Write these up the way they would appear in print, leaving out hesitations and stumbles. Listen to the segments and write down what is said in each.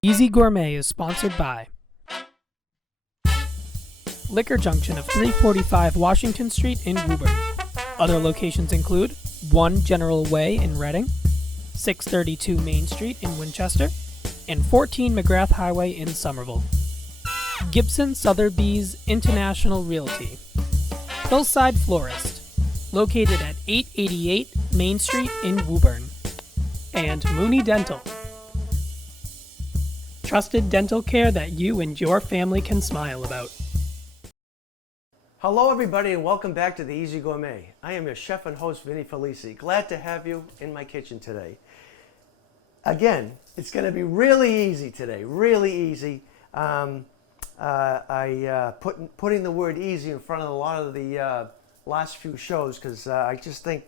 Easy Gourmet is sponsored by Liquor Junction of 345 Washington Street in Woburn. Other locations include 1 General Way in Reading, 632 Main Street in Winchester, and 14 McGrath Highway in Somerville. Gibson Sotheby's International Realty. Hillside Florist, located at 888 Main Street in Woburn. And Mooney Dental. Trusted dental care that you and your family can smile about. Hello everybody and welcome back to the Easy Gourmet. I am your chef and host Vinny Felici. Glad to have you in my kitchen today. Again, it's going to be really easy today, really easy. Putting the word easy in front of a lot of the last few shows because I just think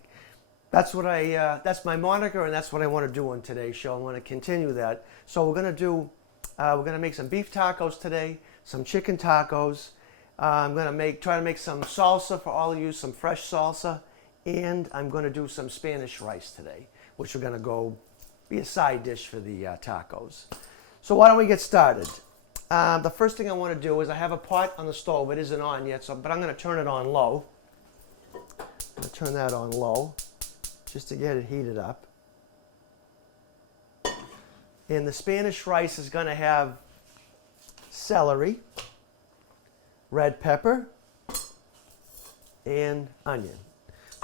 that's my moniker and that's what I want to do on today's show. I want to continue that. So we're going to make some beef tacos today, some chicken tacos. I'm going to try to make some salsa for all of you, some fresh salsa, and I'm going to do some Spanish rice today, which are going to go be a side dish for the tacos. So why don't we get started? The first thing I want to do is I have a pot on the stove. It isn't on yet, but I'm going to turn it on low. I'm going to turn that on low just to get it heated up. And the Spanish rice is going to have celery, red pepper, and onion.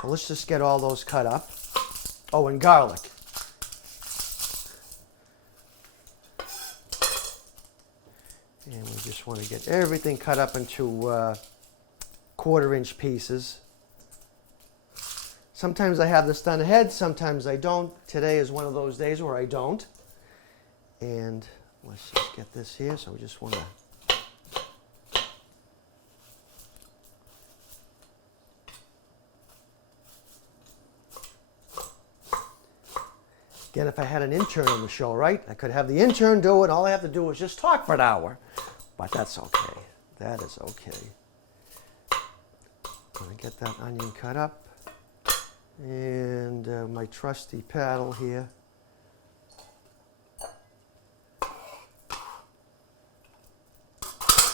So let's just get all those cut up. Oh, and garlic. And we just want to get everything cut up into quarter-inch pieces. Sometimes I have this done ahead, sometimes I don't. Today is one of those days where I don't. And let's just get this here. So we just want to again, if I had an intern on the show, right? I could have the intern do it. All I have to do is just talk for an hour. But that's okay. That is okay. I'm going to get that onion cut up. And my trusty paddle here.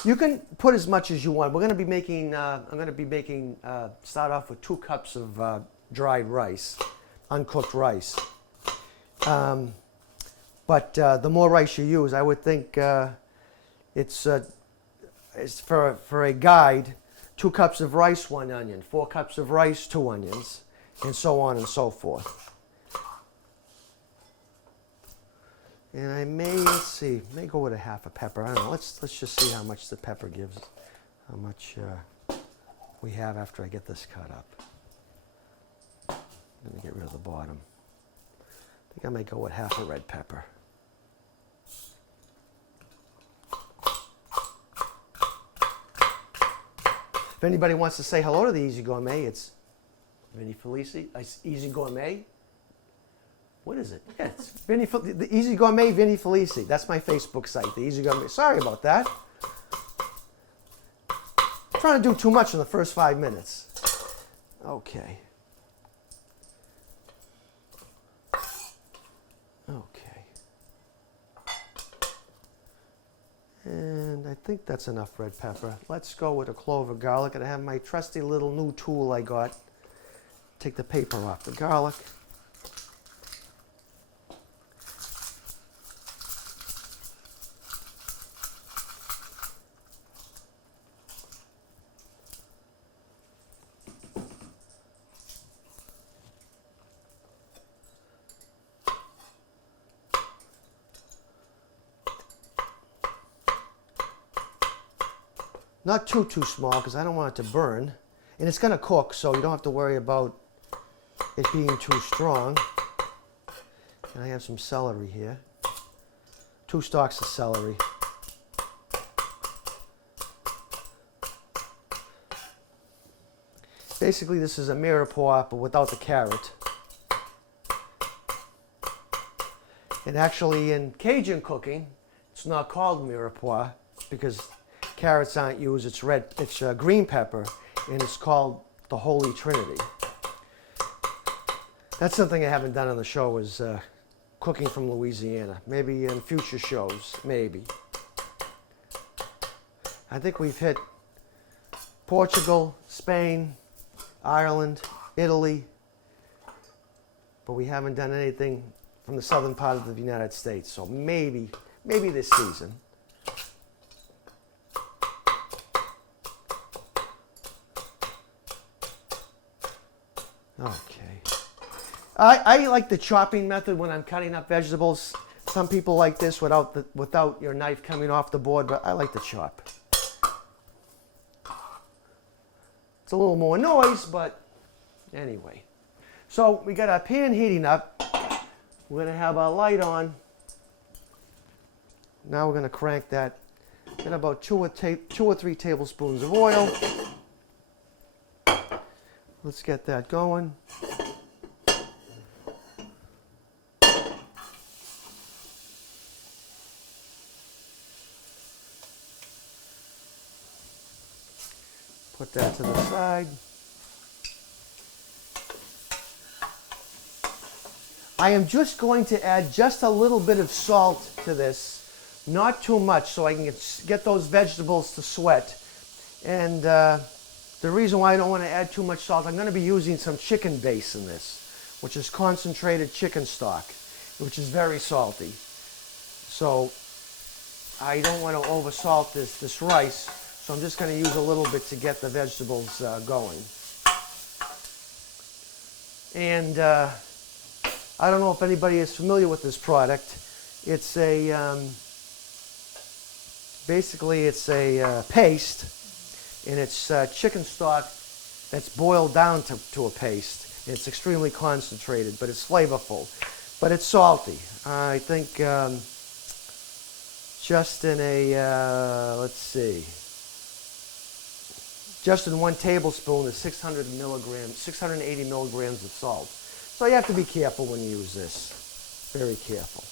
You can put as much as you want. We're going to be making, start off with 2 cups of dried rice, uncooked rice. But the more rice you use, I would think it's for a guide, 2 cups of rice, 1 onion, 4 cups of rice, 2 onions, and so on and so forth. And I may, may go with a half a pepper. I don't know. Let's just see how much the pepper gives, how much we have after I get this cut up. Let me get rid of the bottom. I think I might go with half a red pepper. If anybody wants to say hello to the Easy Gourmet, it's Vinny Felici. Easy Gourmet. What is it? Yeah, it's the Easy Gourmet Vinny Felici. That's my Facebook site, the Easy Gourmet. Sorry about that. I'm trying to do too much in the first 5 minutes. Okay. Okay. And I think that's enough red pepper. Let's go with a clove of garlic. And I have my trusty little new tool I got. Take the paper off the garlic. Not too small because I don't want it to burn. And it's going to cook, so you don't have to worry about it being too strong. And I have some celery here. 2 stalks of celery. Basically, this is a mirepoix, but without the carrot. And actually, in Cajun cooking, it's not called mirepoix because carrots aren't used. It's red. It's green pepper, and it's called the Holy Trinity. That's something I haven't done on the show is cooking from Louisiana. Maybe in future shows, maybe. I think we've hit Portugal, Spain, Ireland, Italy, but we haven't done anything from the southern part of the United States. So maybe this season. Okay. I like the chopping method when I'm cutting up vegetables. Some people like this without your knife coming off the board, but I like to chop. It's a little more noise, but anyway. So we got our pan heating up. We're going to have our light on. Now we're going to crank that. Get about 2 or 3 tablespoons of oil. Let's get that going. Put that to the side. I am just going to add just a little bit of salt to this, not too much, so I can get those vegetables to sweat. And the reason why I don't want to add too much salt, I'm going to be using some chicken base in this, which is concentrated chicken stock, which is very salty. So I don't want to oversalt this rice, so I'm just going to use a little bit to get the vegetables going. And I don't know if anybody is familiar with this product. It's basically it's a paste, and it's chicken stock that's boiled down to a paste. And it's extremely concentrated, but it's flavorful. But it's salty. I think just in a, let's see, just in 1 tablespoon is 680 milligrams of salt. So you have to be careful when you use this. Very careful.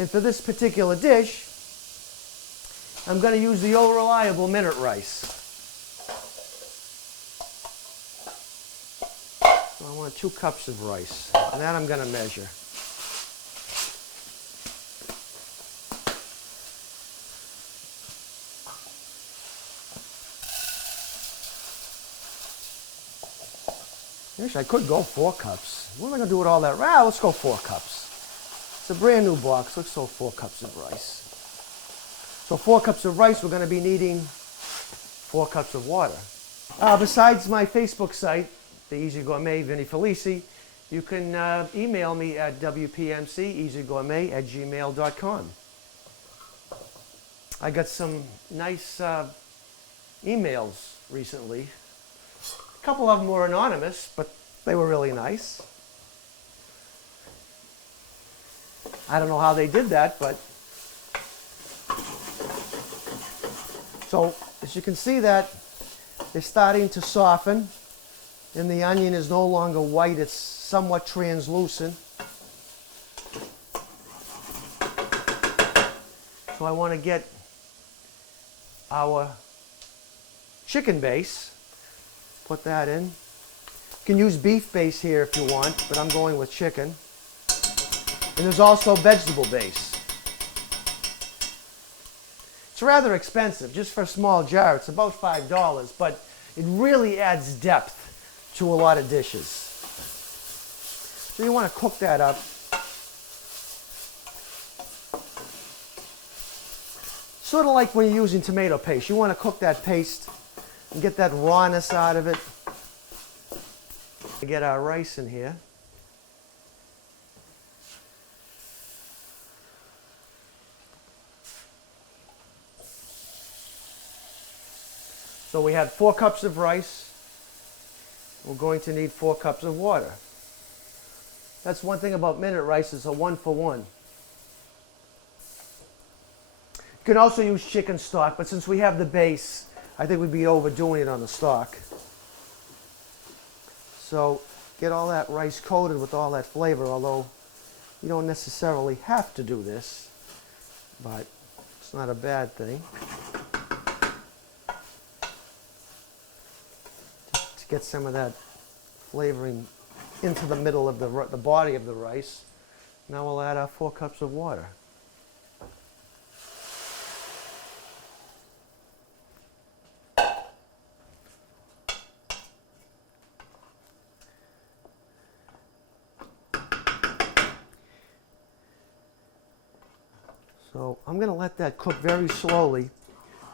And for this particular dish, I'm going to use the old reliable minute rice. So I want 2 cups of rice. And that I'm going to measure. Actually, I could go 4 cups. What am I going to do with all that? Well, let's go 4 cups. It's a brand new box. Let's go 4 cups of rice. So 4 cups of rice, we're going to be needing 4 cups of water. Besides my Facebook site, the Easy Gourmet, Vinnie Felici, you can email me at wpmceasygourmet@gmail.com. I got some nice emails recently. A couple of them were anonymous, but they were really nice. I don't know how they did that, but... So, as you can see that, they're starting to soften, and the onion is no longer white, it's somewhat translucent. So I want to get our chicken base. Put that in. You can use beef base here if you want, but I'm going with chicken. And there's also vegetable base. It's rather expensive, just for a small jar. It's about $5, but it really adds depth to a lot of dishes. So you want to cook that up. Sort of like when you're using tomato paste. You want to cook that paste and get that rawness out of it. Get our rice in here. So we had 4 cups of rice. We're going to need 4 cups of water. That's one thing about minute rice, it's a 1-for-1. You can also use chicken stock, but since we have the base, I think we'd be overdoing it on the stock. So get all that rice coated with all that flavor, although you don't necessarily have to do this, but it's not a bad thing. To get some of that flavoring into the middle of the body of the rice. Now we'll add our 4 cups of water. So I'm going to let that cook very slowly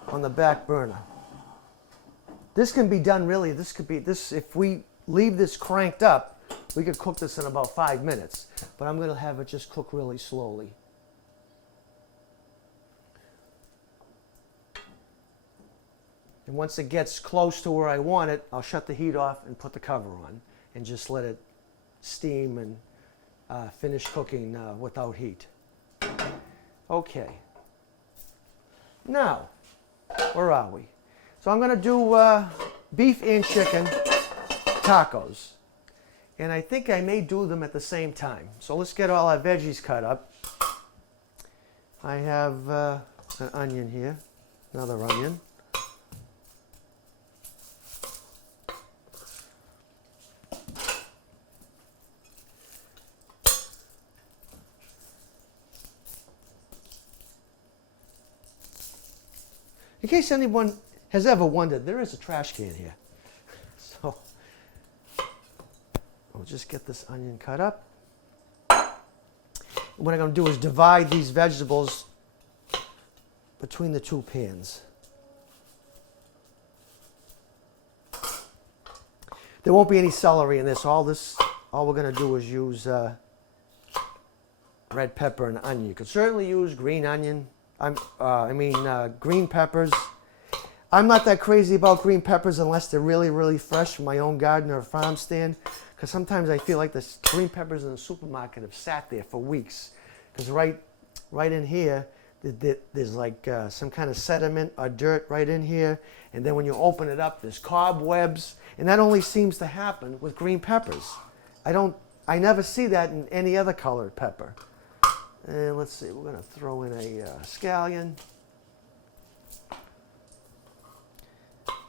on the back burner. This can be done really, if we leave this cranked up, we could cook this in about 5 minutes. But I'm going to have it just cook really slowly. And once it gets close to where I want it, I'll shut the heat off and put the cover on and just let it steam and finish cooking without heat. Okay. Now, where are we? So I'm going to do beef and chicken tacos. And I think I may do them at the same time. So let's get all our veggies cut up. I have an onion here, another onion. In case anyone has ever wondered, there is a trash can here. So we'll just get this onion cut up. What I'm going to do is divide these vegetables between the 2 pans. There won't be any celery in this. All we're going to do is use red pepper and onion. You could certainly use green onion. Green peppers. I'm not that crazy about green peppers unless they're really, really fresh from my own garden or farm stand. Because sometimes I feel like the green peppers in the supermarket have sat there for weeks. Because right in here, there's like some kind of sediment or dirt right in here. And then when you open it up, there's cobwebs. And that only seems to happen with green peppers. I never see that in any other colored pepper. And let's see, we're going to throw in a scallion.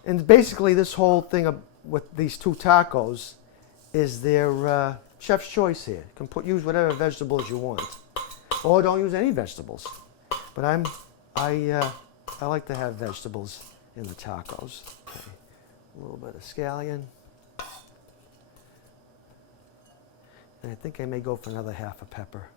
And basically this whole thing with these 2 tacos is their chef's choice here. You can use whatever vegetables you want. Or don't use any vegetables. But I like to have vegetables in the tacos. Okay. A little bit of scallion. And I think I may go for another half a pepper.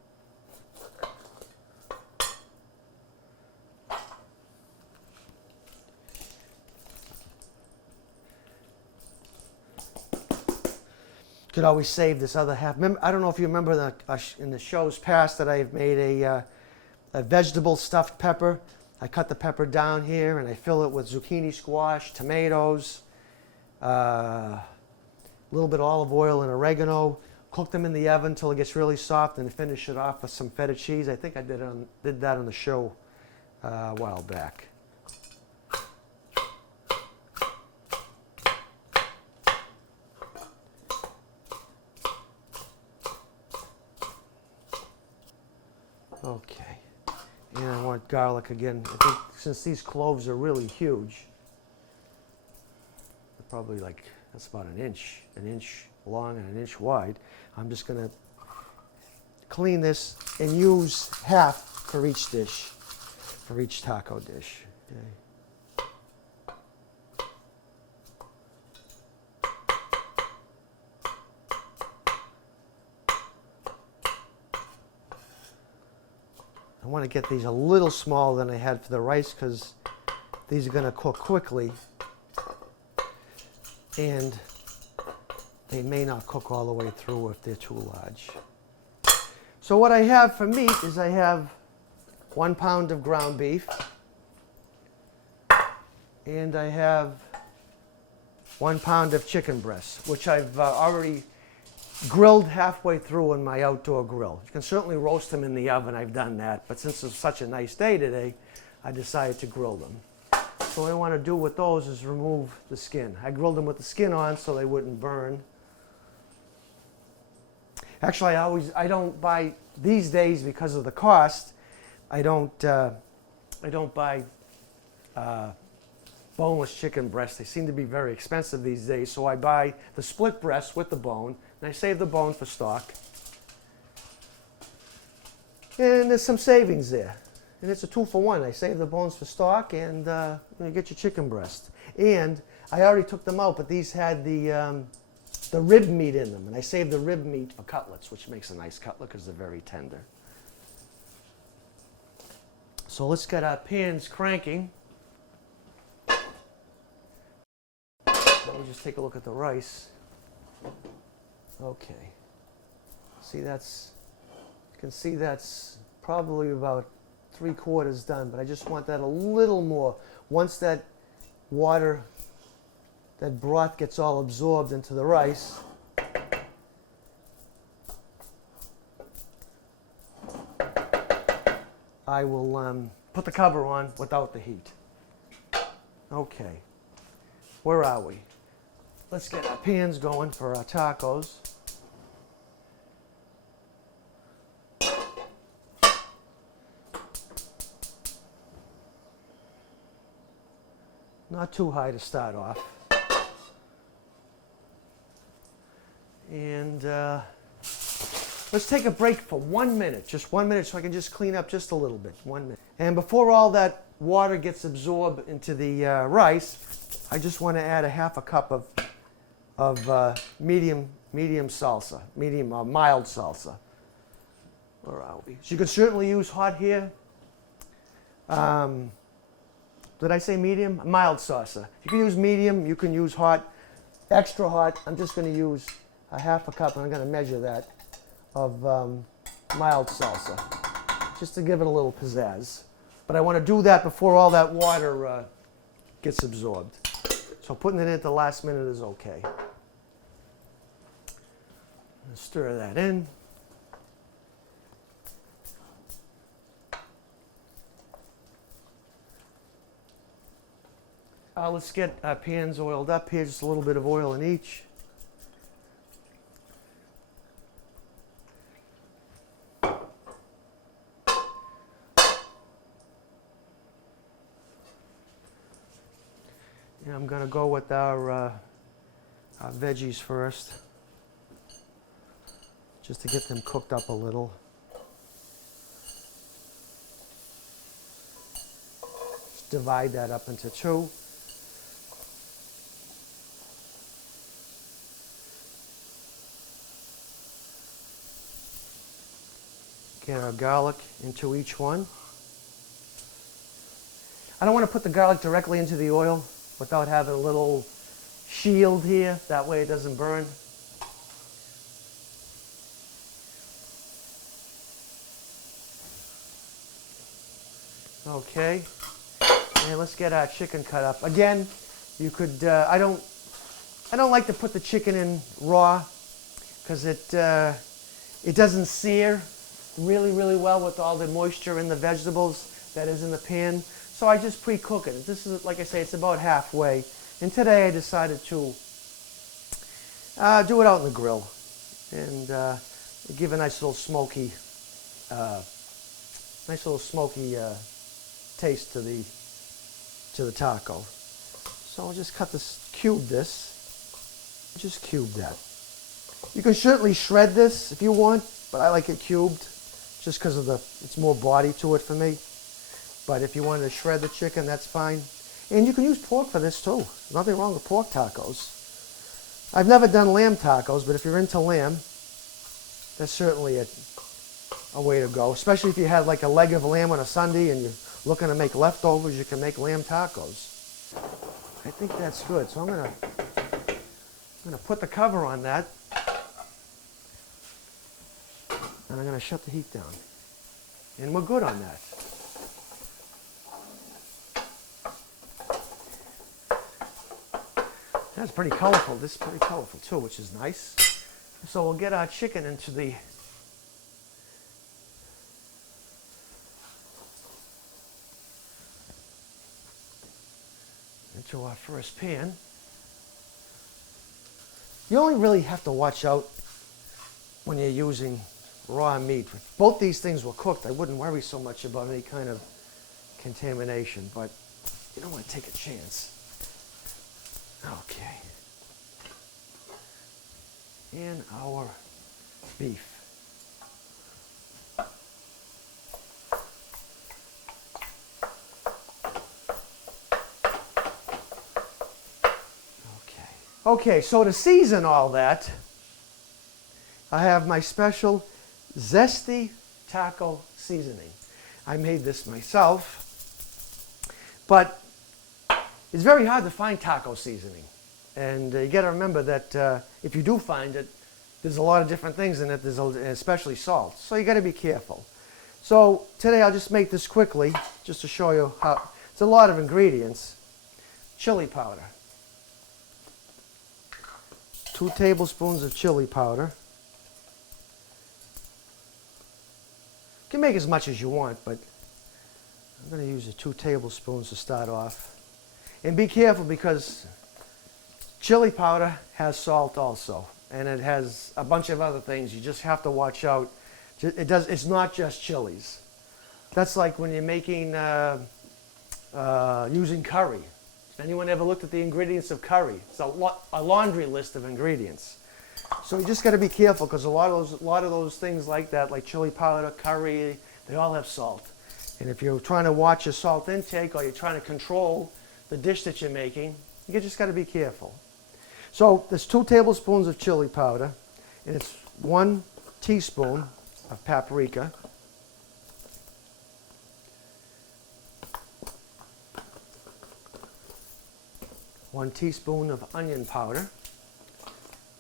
Could always save this other half. I don't know if you remember in the shows past that I've made a vegetable stuffed pepper. I cut the pepper down here and I fill it with zucchini squash, tomatoes, a little bit of olive oil and oregano. Cook them in the oven until it gets really soft and finish it off with some feta cheese. I think I did that on the show a while back. Okay, and I want garlic again. I think since these cloves are really huge, they're probably that's about an inch long and an inch wide. I'm just going to clean this and use half for each dish, for each taco dish. Okay. I want to get these a little smaller than I had for the rice because these are going to cook quickly and they may not cook all the way through if they're too large. So what I have for meat is I have 1 pound of ground beef and I have 1 pound of chicken breast, which I've already grilled halfway through in my outdoor grill. You can certainly roast them in the oven, I've done that, but since it's such a nice day today, I decided to grill them. So what I want to do with those is remove the skin. I grilled them with the skin on so they wouldn't burn. Actually, I don't buy, these days because of the cost, I don't buy boneless chicken breasts. They seem to be very expensive these days, so I buy the split breast with the bone, and I save the bone for stock. And there's some savings there. And it's a 2-for-1. I save the bones for stock, and you get your chicken breast. And I already took them out, but these had the rib meat in them. And I saved the rib meat for cutlets, which makes a nice cutlet because they're very tender. So let's get our pans cranking. Let me just take a look at the rice. Okay. See, you can see that's probably about 3/4 done, but I just want that a little more. Once that water, that broth gets all absorbed into the rice, I will put the cover on without the heat. Okay, where are we? Let's get our pans going for our tacos. Not too high to start off. And let's take a break for 1 minute, just 1 minute, so I can just clean up just a little bit. 1 minute. And before all that water gets absorbed into the rice, I just want to add a 1/2 cup of medium salsa, mild salsa. Where are we? So you can certainly use hot here. Did I say medium? Mild salsa. You can use medium, you can use hot, extra hot. I'm just going to use a 1/2 cup, and I'm going to measure that, of mild salsa, just to give it a little pizzazz. But I want to do that before all that water gets absorbed. So putting it in at the last minute is okay. Stir that in. Let's get our pans oiled up here, just a little bit of oil in each. And I'm going to go with our veggies first, just to get them cooked up a little. Just divide that up into two. Get our garlic into each one. I don't want to put the garlic directly into the oil without having a little shield here. That way it doesn't burn. Okay. And let's get our chicken cut up. Again, you could, I don't like to put the chicken in raw because it doesn't sear really well with all the moisture in the vegetables that is in the pan. So I just pre-cook it. This is, like I say, it's about halfway. And today I decided to do it out in the grill and give a nice little smoky taste to the taco. So I'll just cube that. You can certainly shred this if you want, but I like it cubed just because of it's more body to it for me. But if you wanted to shred the chicken, that's fine. And you can use pork for this too. Nothing wrong with pork tacos. I've never done lamb tacos, but if you're into lamb, that's certainly a way to go. Especially if you have like a leg of lamb on a Sunday and you're looking to make leftovers, you can make lamb tacos. I think that's good. So I'm gonna put the cover on that. And I'm going to shut the heat down. And we're good on that. That's pretty colorful. This is pretty colorful too, which is nice. So we'll get our chicken into our first pan. You only really have to watch out when you're using raw meat. If both these things were cooked, I wouldn't worry so much about any kind of contamination, but you don't want to take a chance. Okay. And our beef. Okay, so to season all that, I have my special zesty taco seasoning. I made this myself, but it's very hard to find taco seasoning. And you got to remember that if you do find it, there's a lot of different things in it, especially salt. So you got to be careful. So today I'll just make this quickly, just to show you how. It's a lot of ingredients. Chili powder. 2 tablespoons of chili powder. You can make as much as you want, but I'm going to use the 2 tablespoons to start off. And be careful because chili powder has salt also, and it has a bunch of other things. You just have to watch out. It's not just chilies. That's like when you're making, using curry. Has anyone ever looked at the ingredients of curry? It's a laundry list of ingredients. So you just got to be careful because a lot of those things like that, like chili powder, curry, they all have salt. And if you're trying to watch your salt intake or you're trying to control the dish that you're making, you just got to be careful. So there's 2 tablespoons of chili powder, and it's 1 teaspoon of paprika, 1 teaspoon of onion powder.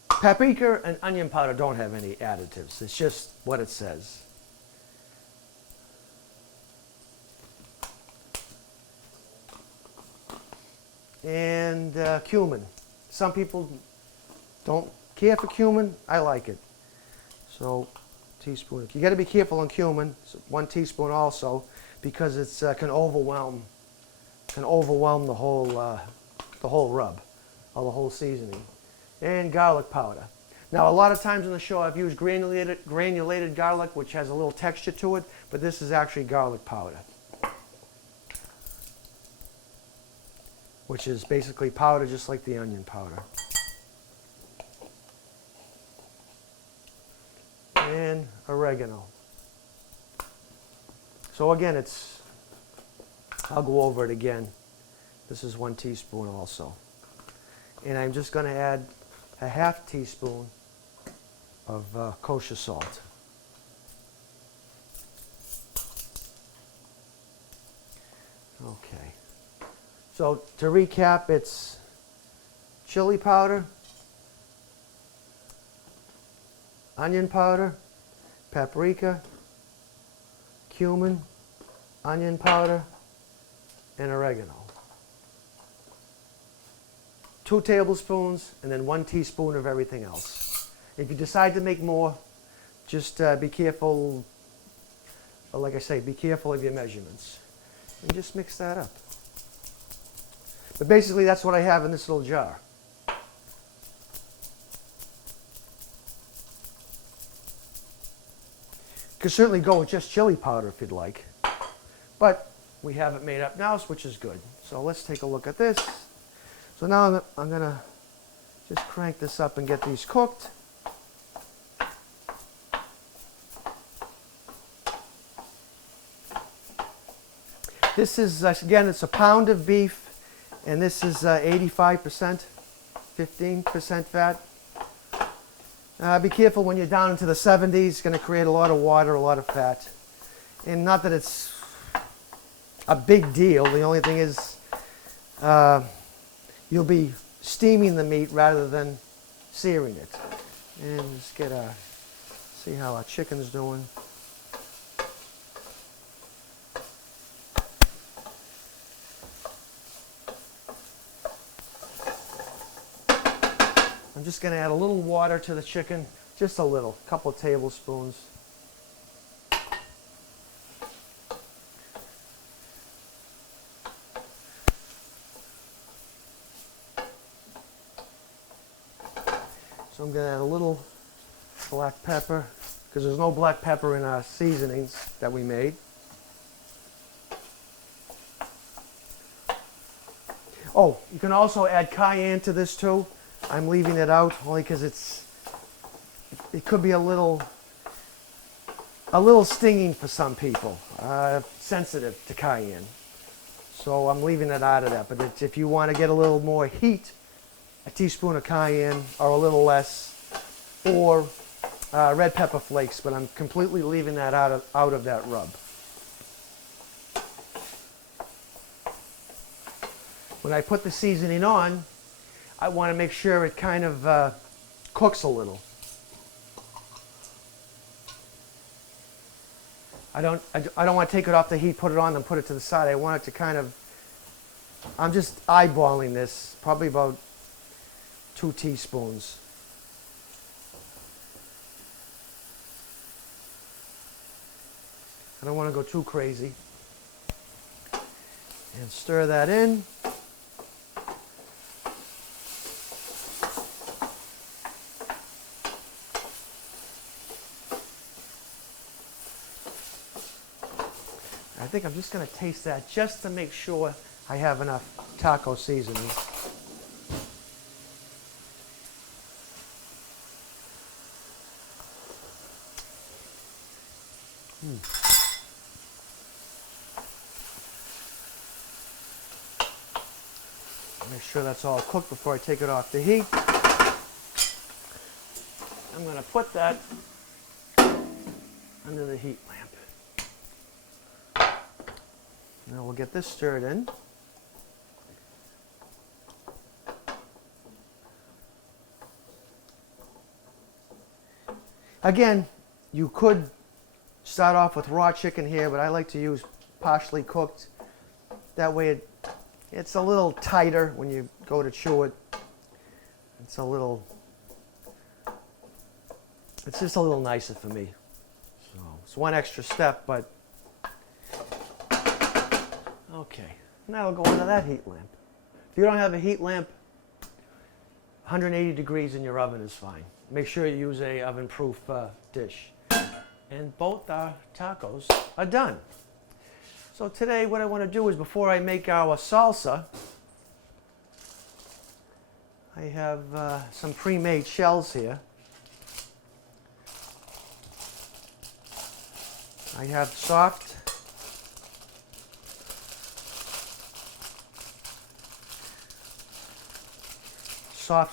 Paprika and onion powder don't have any additives. It's just what it says. And cumin. Some people don't care for cumin. I like it. So, teaspoon. You got to be careful on cumin. So 1 teaspoon also, because it's can overwhelm the whole rub, or the whole seasoning. And garlic powder. Now, a lot of times in the show, I've used granulated garlic, which has a little texture to it, but this is actually garlic powder, which is basically powder just like the onion powder. And oregano. So again, I'll go over it again. This is 1 teaspoon also. And I'm just going to add a ½ teaspoon of kosher salt. Okay. So to recap, it's chili powder, onion powder, paprika, cumin, onion powder, and oregano. 2 tablespoons, and then 1 teaspoon of everything else. If you decide to make more, just be careful, like I say, be careful of your measurements. And just mix that up. But basically, that's what I have in this little jar. You could certainly go with just chili powder if you'd like. But we have it made up now, which is good. So let's take a look at this. So now I'm going to just crank this up and get these cooked. This is, again, it's a pound of beef, and this is 85%, 15% fat. Be careful when you're down into the 70s. It's going to create a lot of water, a lot of fat. And not that it's a big deal. The only thing is you'll be steaming the meat rather than searing it. And let's see how our chicken's doing. I'm just going to add a little water to the chicken, just a little, a couple of tablespoons. So I'm going to add a little black pepper, because there's no black pepper in our seasonings that we made. Oh, you can also add cayenne to this too. I'm leaving it out only because it could be a little stinging for some people, sensitive to cayenne. So I'm leaving it out of that. But if you want to get a little more heat a teaspoon of cayenne or a little less, or red pepper flakes, but I'm completely leaving that out of that rub. When I put the seasoning on, I want to make sure it kind of cooks a little. I don't want to take it off the heat, put it on, and put it to the side. I want it to kind of, I'm just eyeballing this, probably about 2 teaspoons. I don't want to go too crazy. And stir that in. I think I'm just going to taste that just to make sure I have enough taco seasoning. Make sure that's all cooked before I take it off the heat. I'm going to put that under the heat lamp. Now we'll get this stirred in. Again, you could start off with raw chicken here, but I like to use partially cooked. That way it's a little tighter when you go to chew it. It's just a little nicer for me. So it's one extra step, but okay. Now we'll go into that heat lamp. If you don't have a heat lamp, 180 degrees in your oven is fine. Make sure you use a oven-proof dish. And both our tacos are done. So today what I want to do is, before I make our salsa, I have some pre-made shells here. I have soft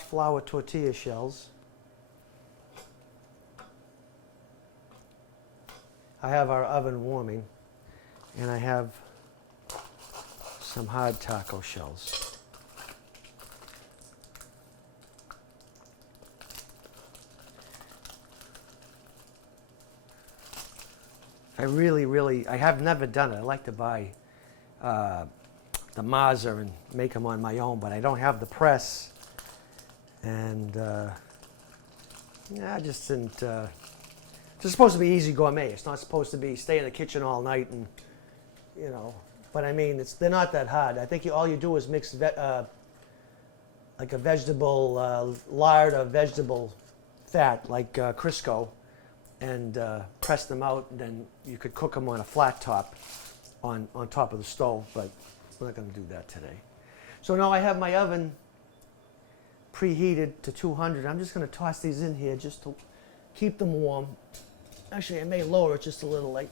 flour tortilla shells. I have our oven warming, and I have some hard taco shells. I have never done it. I like to buy the Mazza and make them on my own, but I don't have the press. And I just didn't. It's supposed to be easy gourmet. It's not supposed to be stay in the kitchen all night and, you know. But I mean, they're not that hard. I think all you do is mix like a vegetable lard or vegetable fat, like Crisco, and press them out. And then you could cook them on a flat top, on top of the stove. But we're not going to do that today. So now I have my oven preheated to 200. I'm just going to toss these in here just to keep them warm. Actually, I may lower it just a little, like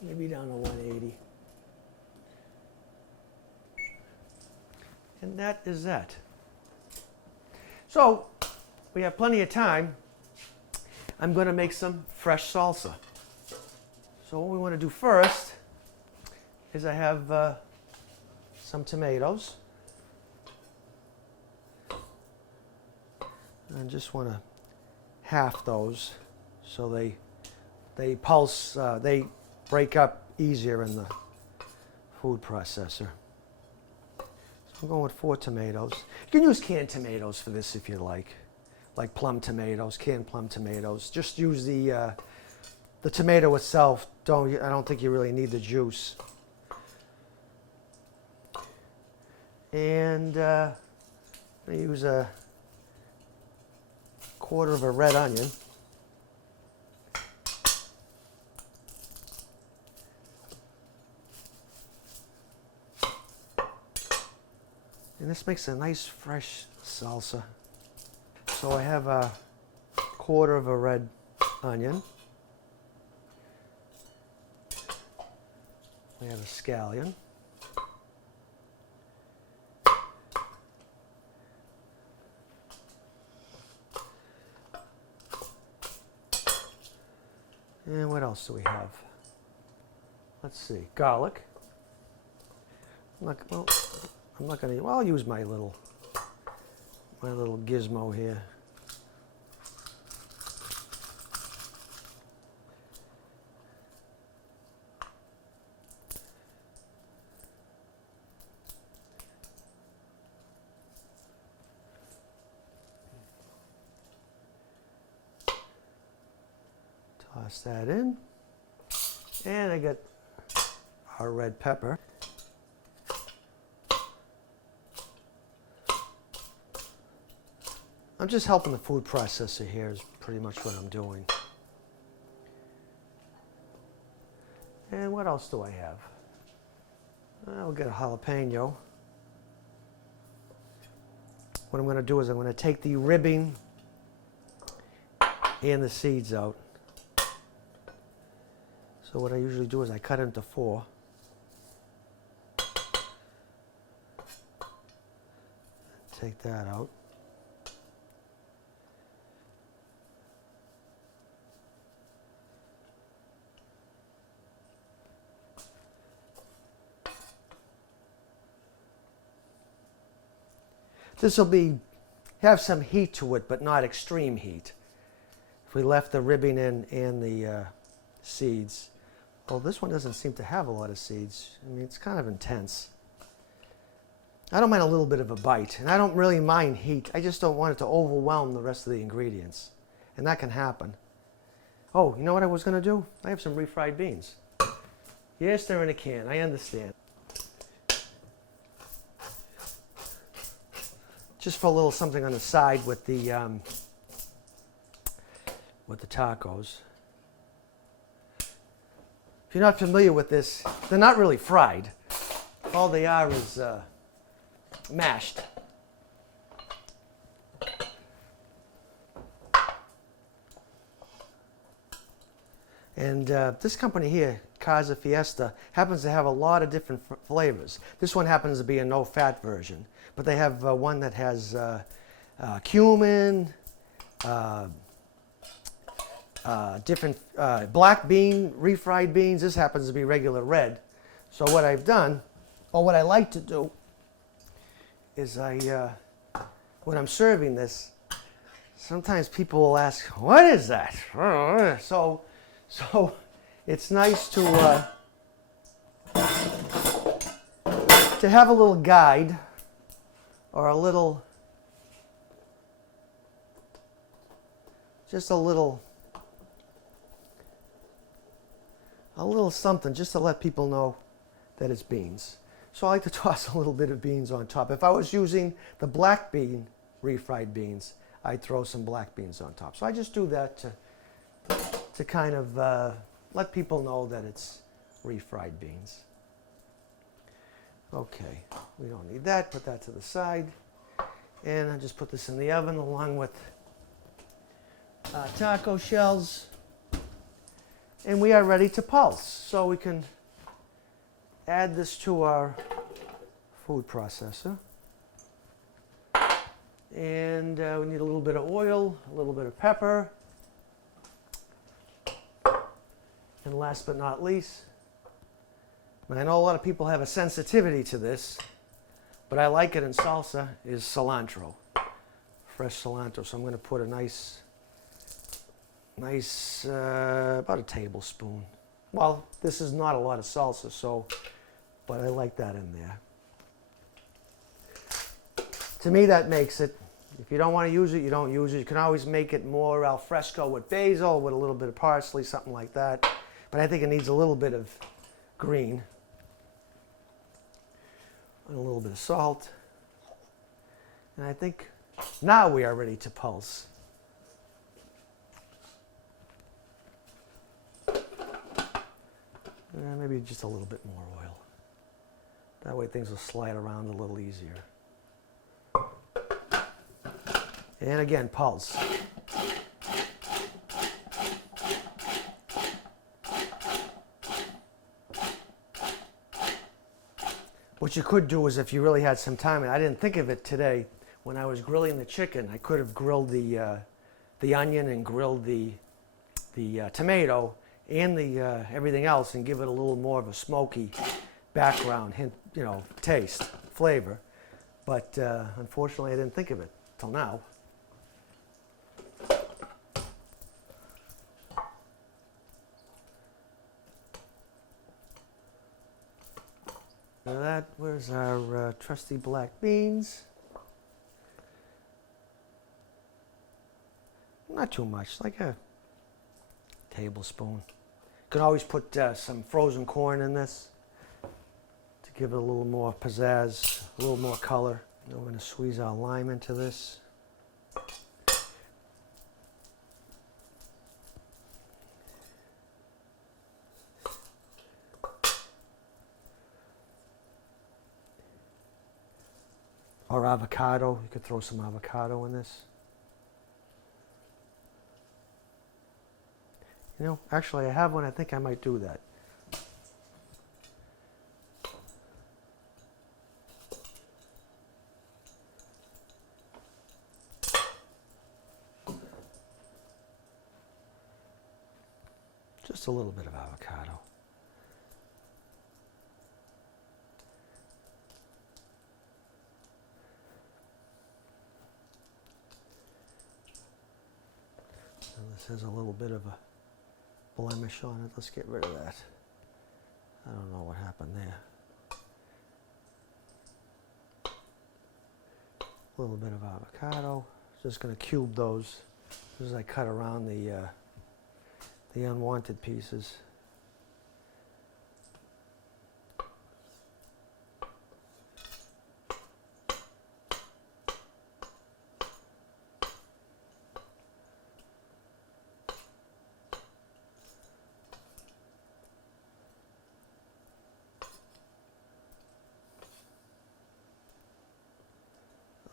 maybe down to 180. And that is that. So we have plenty of time. I'm going to make some fresh salsa. So what we want to do first is I have some tomatoes. I just want to half those so they pulse, they break up easier in the food processor. So I'm going with 4 tomatoes. You can use canned tomatoes for this if you like plum tomatoes, canned plum tomatoes. Just use the tomato itself. I don't think you really need the juice. And I use a quarter of a red onion. And this makes a nice fresh salsa. So I have a quarter of a red onion. We have a scallion. And what else do we have? Let's see, garlic. I'm not gonna, well, I'll use my little gizmo here. Toss that in. And I got our red pepper. I'm just helping the food processor here is pretty much what I'm doing. And what else do I have? I'll get a jalapeno. What I'm going to do is I'm going to take the ribbing and the seeds out. So what I usually do is I cut into 4. Take that out. This will have some heat to it, but not extreme heat. If we left the ribbing in and the seeds. Well, this one doesn't seem to have a lot of seeds. I mean, it's kind of intense. I don't mind a little bit of a bite, and I don't really mind heat. I just don't want it to overwhelm the rest of the ingredients, and that can happen. Oh, you know what I was going to do? I have some refried beans. Yes, they're in a can. I understand. Just for a little something on the side with the tacos. If you're not familiar with this, they're not really fried. All they are is mashed. And this company here, Casa Fiesta, happens to have a lot of different flavors. This one happens to be a no-fat version, but they have one that has cumin, different black bean, refried beans. This happens to be regular red. So what I've done, or what I like to do, is when I'm serving this, sometimes people will ask, "What is that?" So it's nice to have a little guide or just a little something just to let people know that it's beans. So I like to toss a little bit of beans on top. If I was using the black bean refried beans, I'd throw some black beans on top. So I just do that to kind of let people know that it's refried beans. Okay, we don't need that. Put that to the side. And I'll just put this in the oven along with taco shells. And we are ready to pulse. So we can add this to our food processor. And we need a little bit of oil, a little bit of pepper. And last but not least, and I know a lot of people have a sensitivity to this, but I like it in salsa, is cilantro. Fresh cilantro. So I'm going to put a nice, about a tablespoon. Well, this is not a lot of salsa, but I like that in there. To me, that makes it, if you don't want to use it, you don't use it. You can always make it more al fresco with basil, with a little bit of parsley, something like that. But I think it needs a little bit of green. And a little bit of salt. And I think now we are ready to pulse. Maybe just a little bit more oil. That way things will slide around a little easier. And again, pulse. What you could do is, if you really had some time, and I didn't think of it today, when I was grilling the chicken, I could have grilled the onion and grilled the tomato and the everything else, and give it a little more of a smoky background, hint, taste, flavor. But unfortunately, I didn't think of it till now. Now that, where's our trusty black beans? Not too much, like a tablespoon. You can always put some frozen corn in this to give it a little more pizzazz, a little more color. And we're going to squeeze our lime into this. Or avocado, you could throw some avocado in this. Actually I have one, I think I might do that. Just a little bit of avocado. And this has a little bit of a blemish on it. Let's get rid of that. I don't know what happened there. A little bit of avocado. Just going to cube those as I cut around the unwanted pieces.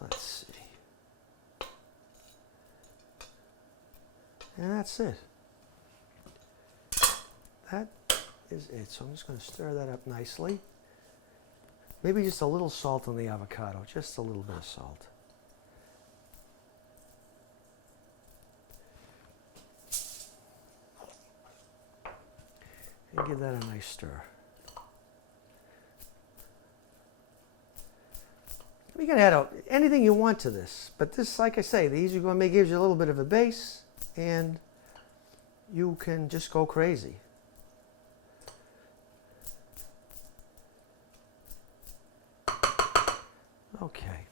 Let's see. And that's it. That is it. So I'm just going to stir that up nicely. Maybe just a little salt on the avocado, just a little bit of salt. And give that a nice stir. You can add anything you want to this, but this, like I say, the Easy Gourmet gives you a little bit of a base, and you can just go crazy. Okay.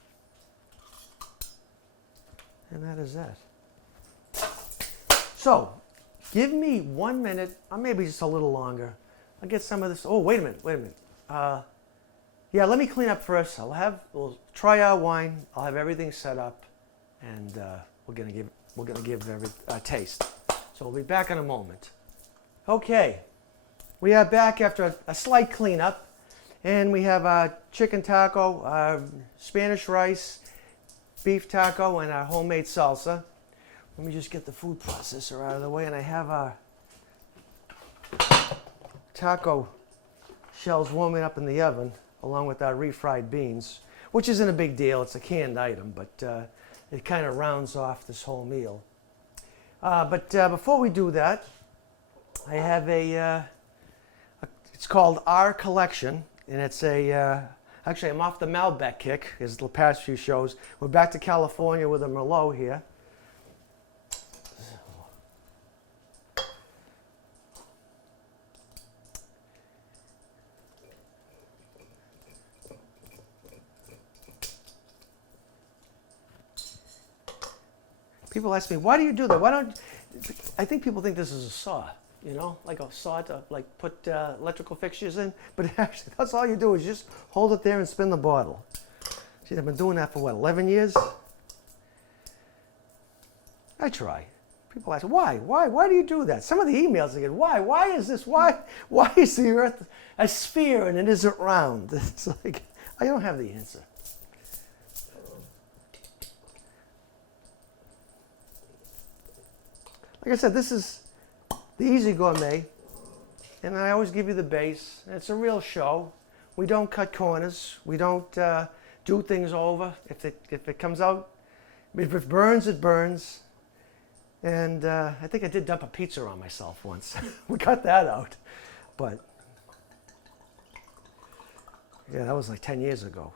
And that is that. So, give me 1 minute, or maybe just a little longer. I'll get some of this. Oh, wait a minute. Yeah, let me clean up first. We'll try our wine. I'll have everything set up, and we're gonna give a taste. So we'll be back in a moment. Okay, we are back after a slight cleanup, and we have our chicken taco, our Spanish rice, beef taco, and our homemade salsa. Let me just get the food processor out of the way, and I have our taco shells warming up in the oven, along with our refried beans, which isn't a big deal. It's a canned item, but it kind of rounds off this whole meal. But before we do that, I have it's called Our Collection, and it's actually I'm off the Malbec kick, as the past few shows. We're back to California with a Merlot here. People ask me, why do you do that? I think people think this is a saw, like a saw to put electrical fixtures in, but actually that's all you do is just hold it there and spin the bottle. See, I've been doing that for 11 years? I try. People ask, why do you do that? Some of the emails I get, why is this, why is the earth a sphere and it isn't round? It's like, I don't have the answer. Like I said, this is the Easy Gourmet, and I always give you the base. It's a real show. We don't cut corners. We don't do things over. If it comes out, if it burns, it burns. And I think I did dump a pizza on myself once. We cut that out. But yeah, that was like 10 years ago.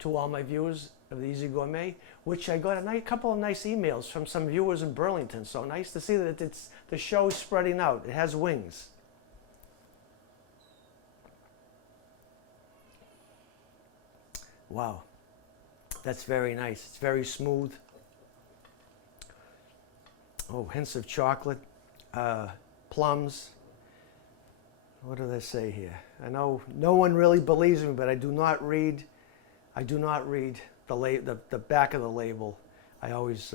To all my viewers of the Easy Gourmet, which I got a couple of nice emails from some viewers in Burlington. So nice to see that the show's spreading out. It has wings. Wow, that's very nice. It's very smooth. Oh, hints of chocolate, plums. What do they say here? I know no one really believes me, but I do not read the back of the label. I always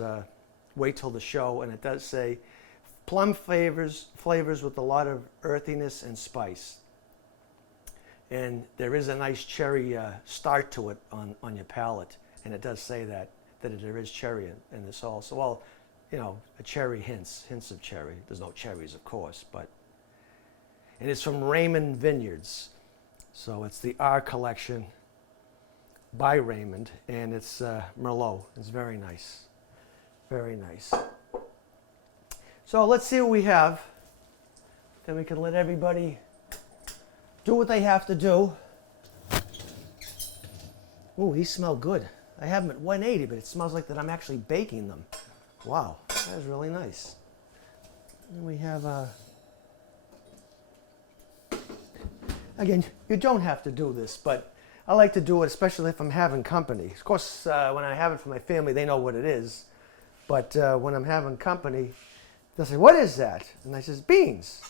wait till the show, and it does say plum flavors with a lot of earthiness and spice. And there is a nice cherry start to it on your palate, and it does say that there is cherry in this also. Well, you know, a cherry hints of cherry. There's no cherries, of course, but and it's from Raymond Vineyards, so it's the R collection by Raymond, and it's Merlot. It's very nice, very nice. So let's see what we have. Then we can let everybody do what they have to do. Ooh, these smell good. I have them at 180, but it smells like that I'm actually baking them. Wow, that is really nice. And we have, again, you don't have to do this, but I like to do it, especially if I'm having company. Of course, when I have it for my family, they know what it is. But when I'm having company, they'll say, "What is that?" And I says, "Beans."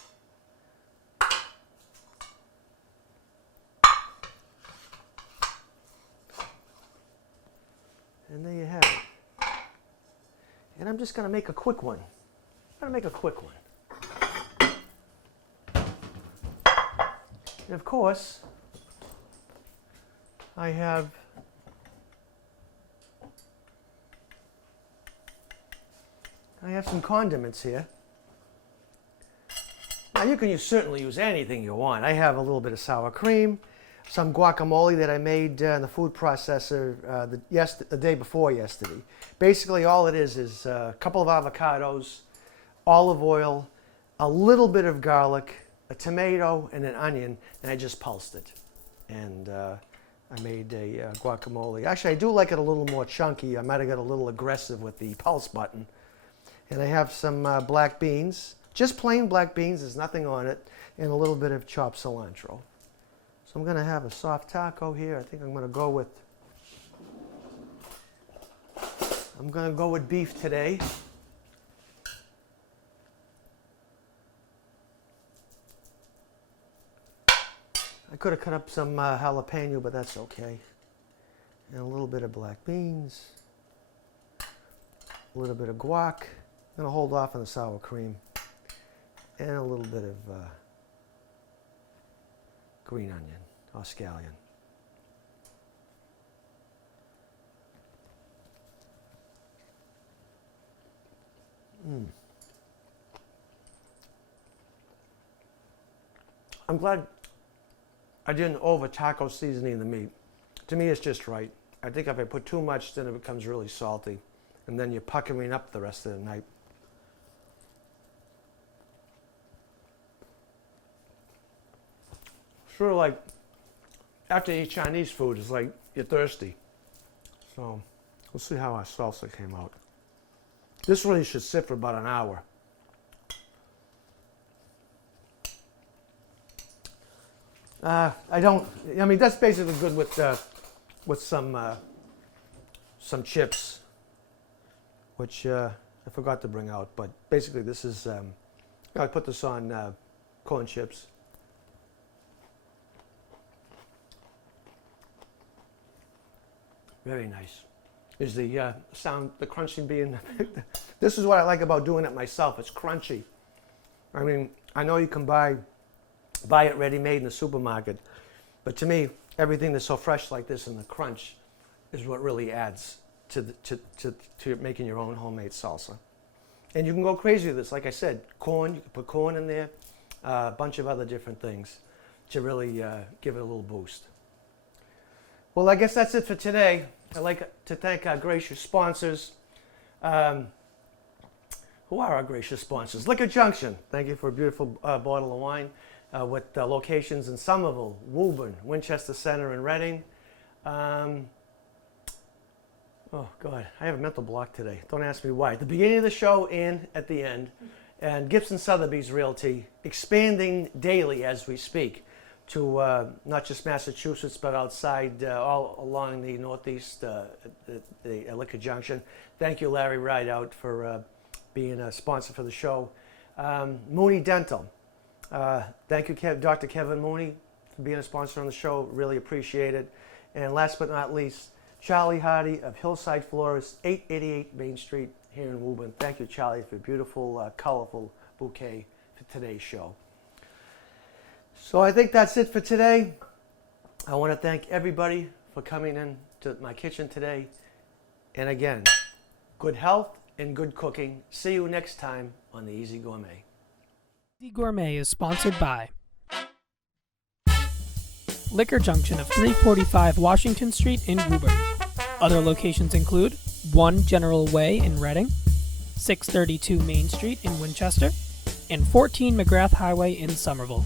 And there you have it. And I'm just going to make a quick one. I'm going to make a quick one. And of course, I have some condiments here. Now you can certainly use anything you want. I have a little bit of sour cream, some guacamole that I made in the food processor the day before yesterday. Basically all it is a couple of avocados, olive oil, a little bit of garlic, a tomato, and an onion, and I just pulsed it. And I made a guacamole. Actually, I do like it a little more chunky. I might have got a little aggressive with the pulse button. And I have some black beans, just plain black beans, there's nothing on it, and a little bit of chopped cilantro. So I'm going to have a soft taco here. I think I'm going to go with beef today. I could have cut up some jalapeno, but that's okay. And a little bit of black beans, a little bit of guac. I'm going to hold off on the sour cream, and a little bit of green onion or scallion. I'm glad I didn't over taco seasoning the meat. To me, it's just right. I think if I put too much, then it becomes really salty, and then you're puckering up the rest of the night. Sort of like after you eat Chinese food, it's like you're thirsty. So we'll see how our salsa came out. This really should sit for about an hour. I mean, that's basically good with some chips, which I forgot to bring out. But basically, this is I put this on corn chips. Very nice. Is the sound, the crunching being, this is what I like about doing it myself. It's crunchy. I mean, I know you can buy it ready-made in the supermarket, but to me, everything that's so fresh like this and the crunch is what really adds to making your own homemade salsa. And you can go crazy with this. Like I said, corn, you can put corn in there, a bunch of other different things to really give it a little boost. Well, I guess that's it for today. I'd like to thank our gracious sponsors, Who are our gracious sponsors? Liquor Junction. Thank you for a beautiful bottle of wine with locations in Somerville, Woburn, Winchester Center, and Reading. Oh, God, I have a mental block today. Don't ask me why. At the beginning of the show and at the end. And Gibson Sotheby's Realty, expanding daily as we speak to not just Massachusetts, but outside, all along the Northeast, the Liquor Junction. Thank you, Larry Rideout, for being a sponsor for the show. Mooney Dental. Thank you, Dr. Kevin Mooney, for being a sponsor on the show. Really appreciate it. And last but not least, Charlie Hardy of Hillside Florists, 888 Main Street here in Woburn. Thank you, Charlie, for a beautiful, colorful bouquet for today's show. So I think that's it for today. I want to thank everybody for coming in to my kitchen today. And again, good health and good cooking. See you next time on the Easy Gourmet. Easy Gourmet is sponsored by Liquor Junction of 345 Washington Street in Woburn. Other locations include 1 General Way in Reading, 632 Main Street in Winchester, and 14 McGrath Highway in Somerville.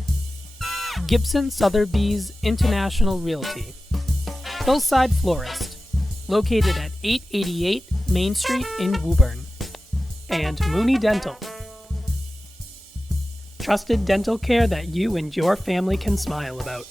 Gibson Sotheby's International Realty. Hillside Florist, located at 888 Main Street in Woburn. And Mooney Dental. Trusted dental care that you and your family can smile about.